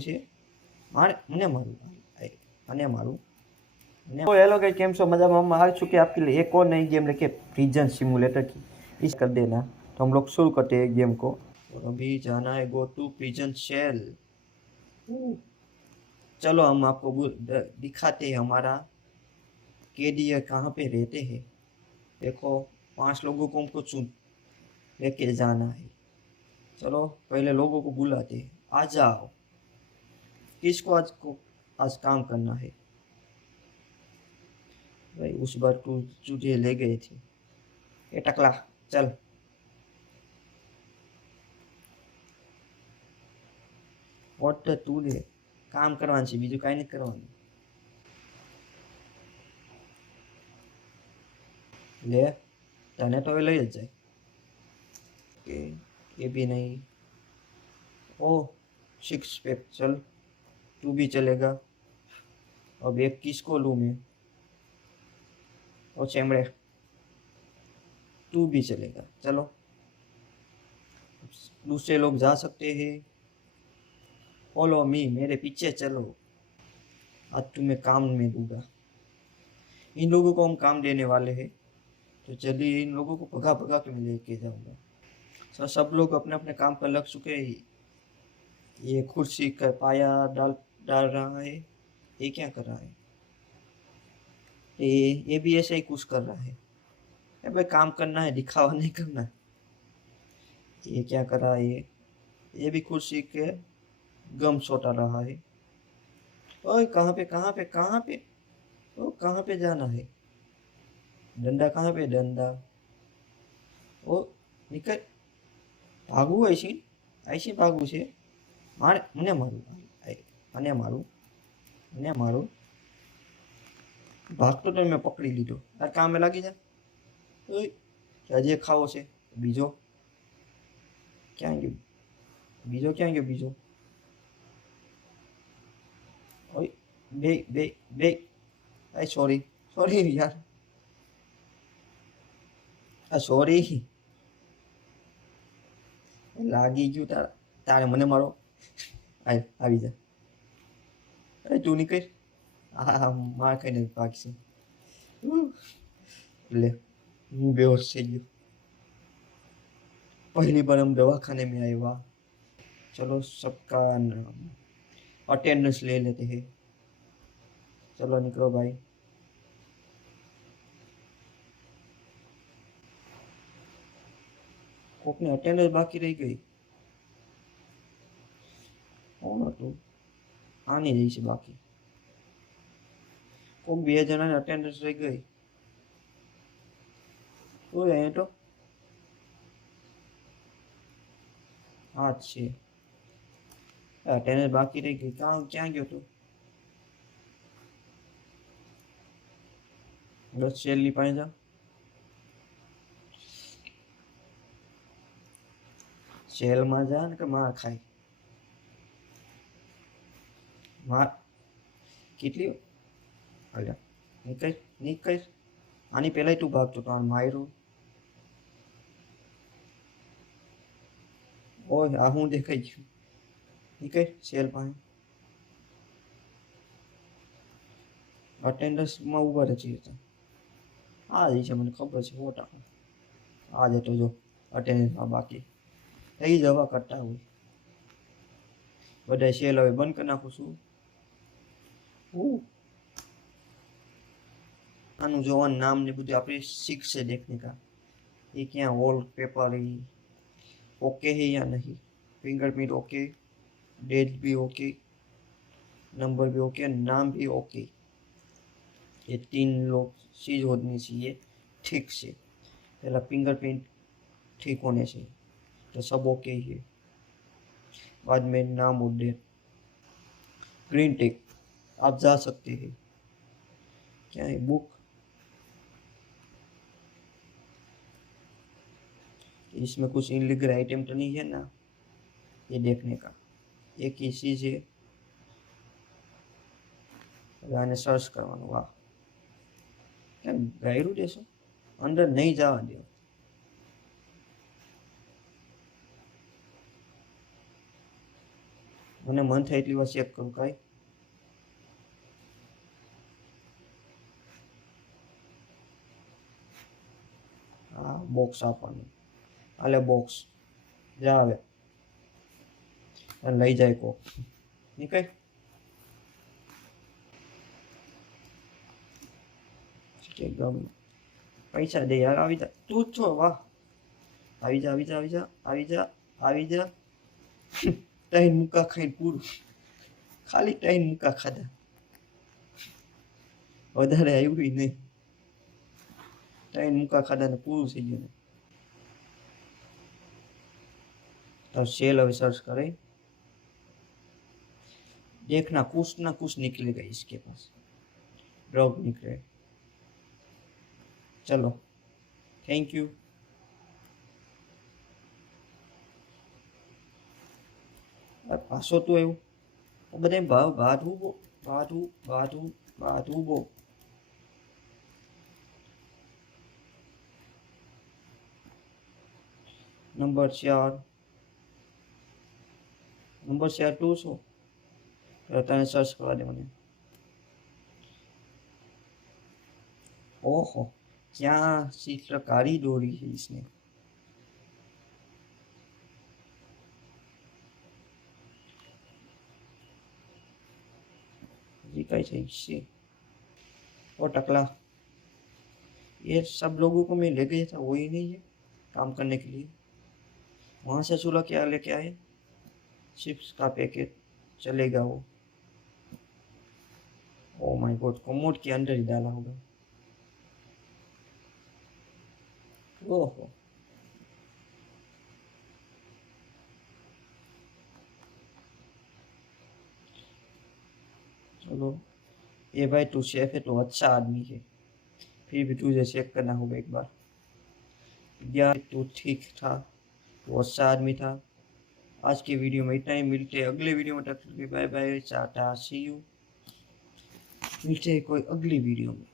છે મને मालूम મને मालूम तो हेलो गाइस केम सो मजा में आ चुके आपके लिए एक और नई गेम लेके प्रिजन सिमुलेटर की इस कर देना। तो हम लोग शुरू करते हैं गेम को और अभी जाना है गो टू प्रिजन सेल। चलो हम आपको दिखाते हैं हमारा कैदी कहाँ पे रहते हैं। देखो 5 लोगों को हमको चुन लेके जाना है। चलो पहले लोगों को बुलाते हैं, आ जाओ किसको आज काम करना है। भाई उस बार तुझे ले गए थे ए टकला चल वोट तू ले काम करवान छे बीजू काई नहीं करवानुं ले तने तो लई ज जाए के ये भी नहीं। ओ 6 पैक चल तू भी चलेगा। अब एक किसको लूं मैं। ओ चेमड़े तू भी चलेगा। चलो दूसरे लोग जा सकते हैं। फॉलो मी मेरे पीछे चलो। आज तुम्हें काम में दूंगा। इन लोगों को हम काम देने वाले हैं तो चलिए इन लोगों को भगा भगा के मैं लेके जाऊंगा। तो सब लोग अपने अपने काम पर लग चुके हैं। ये कुर्सी का पाया डाल डाल रहा है। ये क्या कर रहा है। ये भी ऐसे ही कुछ कर रहा है। भाई काम करना है दिखावा नहीं करना। ये क्या कर रहा है। ये भी कुर्सी के गम छोटा रहा है। ओए कहाँ पे कहाँ पे कहाँ पे। ओ कहाँ पे जाना है। डंडा कहाँ पे डंडा। ओ निकल भागू ऐसी भागू છે મારે મને મારું મને મારું મને મારું ભાગતો તો મેં પકડી લીધો તાર કામે લાગી જા। ઓય હજી ખાવો છે બીજો ક્યાં ગયો બીજો ઓય બે આય સોરી યાર આ સોરી લાગી ગયું તારે મને મારો આવી જા। તું નીકળ આ માર ખાઈને ભાગશે ले હું બેહોશ થઈ ગયો। पहली बार हम दवाखाने में आए। वाह चलो सबका अटेंडेंस ले लेते हैं। चलो निकलो भाई। कोकने अटेंडेंस बाकी रही गई कौन હતું આની રહી છે બાકી કોક 2 જણાની અટેન્ડન્સ રહી ગઈ। ઓય અહીંયા તો આ જ છે અટેન્ડન્સ બાકી રહી ગઈ ક્યાં ગયો તું 10 શેરની પાસે જા। જેલમાં જા ને કે માર ખાય માર કેટલી અલ્યા નીકળ આની પહેલાં તું ભાગતો તો આ માર્યો। ઓય આ હું દેખાઈ ગયું નીકળ સેલ પાસે અટેન્ડન્સમાં ઊભા રહી હતા આ જ છે મને ખબર છે 100% આ જ હતો જો અટેન્ડન્સમાં બાકી થઈ જવા કરતા હોય બધા સેલ હવે બંધ કરી નાખું છું। આનું જોવાનું નામ ને બધું આપણે શીખશે देखने का। ये क्या वॉल पेपर है ओके है या नहीं। फिंगरप्रिंट ओके डेट भी ओके नंबर भी ओके नाम भी ओके। ये 3 लोग चीज होनी चाहिए ठीक से। पहला फिंगरप्रिंट ठीक होने चाहिए तो सब ओके ही है। बाद में नाम और डेट ग्रीन टिक आप जा सकते हैं। क्या है बुक इसमें कुछ इनलीगल आइटम तो नहीं है ना ये देखने का। एक ही चीज है आने सर्च करवानो। वाह क्या गायरू देशो अंदर नहीं जावा दो। મને મન થાય એટલી વાર ચેક કરું કાંઈ હા બોક્સ આપવાનું હાલે બોક્સ જા આવે અને લઈ જાય કોક નીકળ એકદમ પૈસા દે યાર આવી જા તું જ છો વાહ આવી જા આવી જા આવી જા આવી જા આવી જા ત્રણ મુકા ખાઈને પૂરું ખાલી ત્રણ મુકા ખાધા વધારે આવ્યું નહીં ત્રણ મુકા ખાધા ને પૂરું થઈ ગયું तो सेल अभी सर्च करें देखना कुछ ना कुछ निकलेगा इसके पास ड्रॉग निकले चलो थैंक यू पासो तो एवं बधे बाधू बो नंबर 2 शो तने सर्च करवा दे मैंने ओहो क्या चित्रकारी दौरी है इसने ये कैसे और टकला ये सब लोगों को मैं ले गया था वही नहीं है काम करने के लिए वहां से चूल्हा क्या लेके आए चिप्स का पैकेट चलेगा वो ओ माय गॉड कमोड के अंदर ही डाला होगा ओहो चलो ये भाई तू शेफ है तो अच्छा आदमी है फिर भी तुझे चेक करना होगा एक बार यार तू ठीक था वो अच्छा आदमी था आज की वीडियो में इतना ही मिलते हैं अगले वीडियो में तक बाय बाय टाटा सी यू मिलते हैं कोई अगली वीडियो में